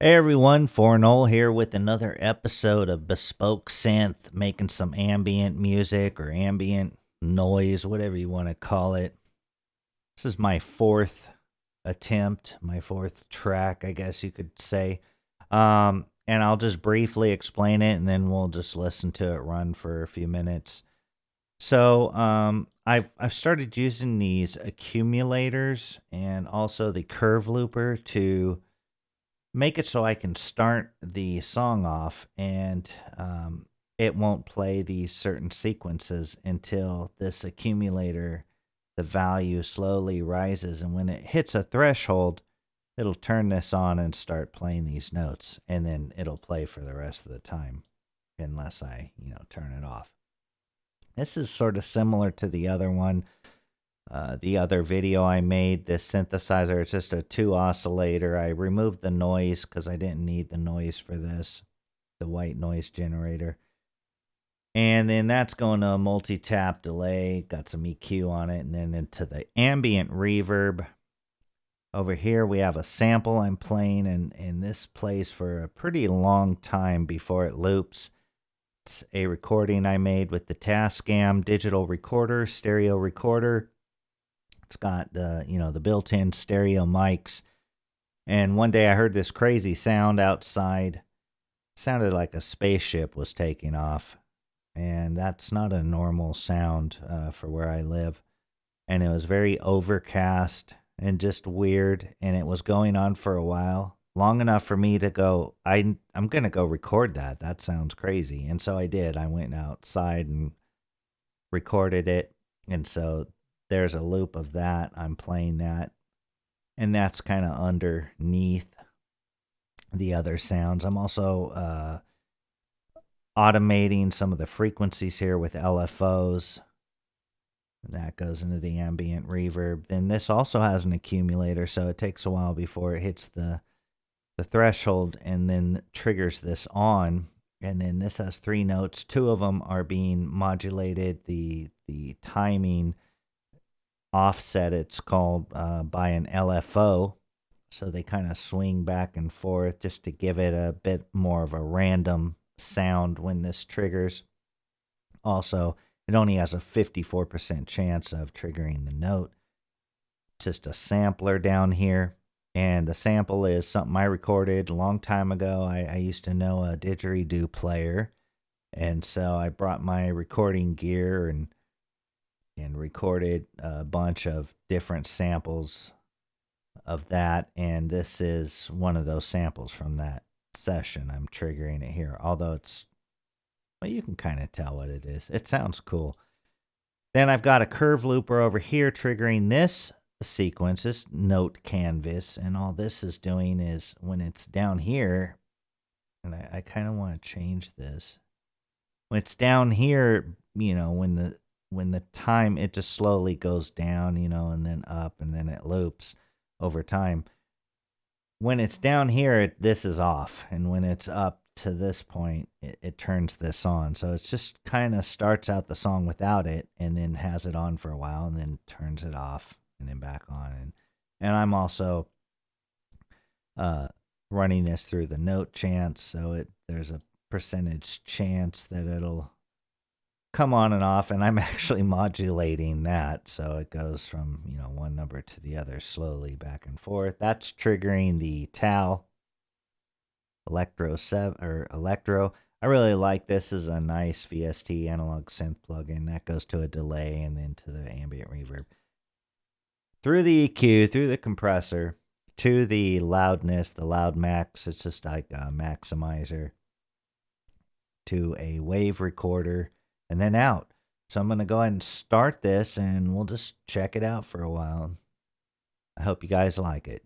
Hey everyone, Fornol here with another episode of Bespoke Synth, making some ambient music or ambient noise, whatever you want to call it. This is my fourth attempt, my fourth track, I guess you could say. And I'll just briefly explain it and then we'll just listen to it run for a few minutes. I've started using these accumulators and also the curve looper to make it so I can start the song off and it won't play these certain sequences until this accumulator, the value slowly rises. And when it hits a threshold, it'll turn this on and start playing these notes. And then it'll play for the rest of the time unless I, turn it off. This is sort of similar to the other one. The other video I made, this synthesizer, it's just a 2 oscillator. I removed the noise because I didn't need the noise for this, the white noise generator. And then that's going to a multi-tap delay, got some EQ on it, and then into the ambient reverb. Over here we have a sample I'm playing, and this plays for a pretty long time before it loops. It's a recording I made with the Tascam digital recorder, stereo recorder. It's got the built-in stereo mics. And one day I heard this crazy sound outside. Sounded like a spaceship was taking off. And that's not a normal sound for where I live. And it was very overcast and just weird. And it was going on for a while. Long enough for me to go, I'm going to go record that. That sounds crazy. And so I did. I went outside and recorded it. And so there's a loop of that. I'm playing that. And that's kind of underneath the other sounds. I'm also automating some of the frequencies here with LFOs. That goes into the ambient reverb. Then this also has an accumulator, so it takes a while before it hits the threshold and then triggers this on. And then this has 3 notes. 2 of them are being modulated. The timing offset, it's called, by an LFO. So they kind of swing back and forth just to give it a bit more of a random sound when this triggers. Also, it only has a 54% chance of triggering the note. It's just a sampler down here. And the sample is something I recorded a long time ago. I used to know a didgeridoo player. And so I brought my recording gear and recorded a bunch of different samples of that. And this is one of those samples from that session. I'm triggering it here. Although you can kind of tell what it is. It sounds cool. Then I've got a curve looper over here triggering this sequence, this note canvas, and all this is doing is when it's down here, and I kind of want to change this. When it's down here, when the time, it just slowly goes down, and then up, and then it loops over time. When it's down here, this is off, and when it's up to this point, it turns this on. So it's just kind of starts out the song without it, and then has it on for a while, and then turns it off and then back on. And I'm also running this through the note chance, so there's a percentage chance that it'll come on and off, and I'm actually modulating that, so it goes from one number to the other slowly back and forth. That's triggering the TAL Electro 7 or Electro. I really like this. Is a nice VST analog synth plugin that goes to a delay and then to the ambient reverb. Through the EQ, through the compressor, to the loudness, the loud max, it's just like a maximizer, to a wave recorder, and then out. So I'm going to go ahead and start this, and we'll just check it out for a while. I hope you guys like it.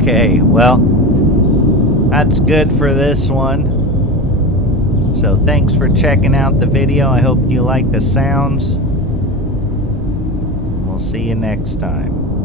Okay, well, that's good for this one. So thanks for checking out the video. I hope you like the sounds. We'll see you next time.